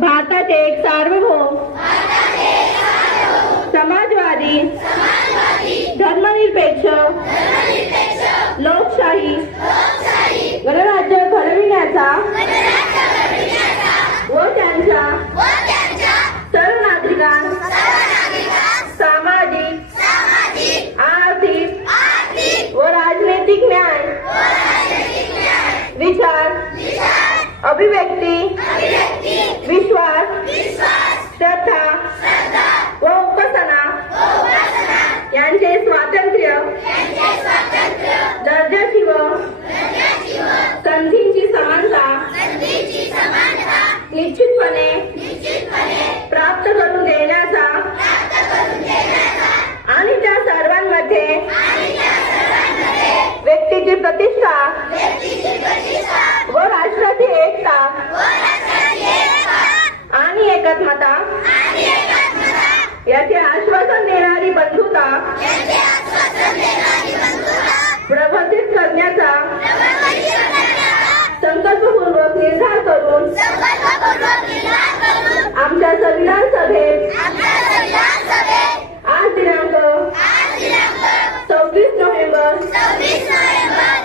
भारतात एक सार्वभौम समाजवादी धर्मनिरपेक्ष लोकशाही गणराज्य घडविण्याचा व त्यांच्या सर्व नागरिकांना सामाजिक आर्थिक व राजनैतिक न्याय विचार अभिव्यक्ती विश्वास श्रद्धा व उपासना यांचे स्वातंत्र्य दर्जाची व संधीची समानता निश्चितपणे प्राप्त करून देण्याचा आणि त्या सर्वांमध्ये व्यक्तीची प्रतिष्ठा व राष्ट्राची एकता आणि एकात्मता याचे आश्वासन देणारी बंधुता प्रबंधित करण्याचा संकल्पपूर्वक निर्धार करून आमच्या संविधान सभेत आज दिनांक 26 नोव्हेंबर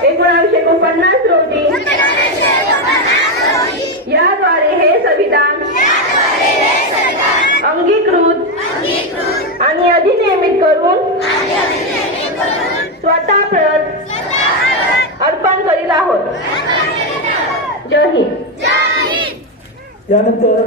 1949 रोजी याद्वारे हे संविधान अंगीकृत आणि अधिनियमित करून स्वतः प्रत अर्पण करीत आहोत. जय हिंद. त्यानंतर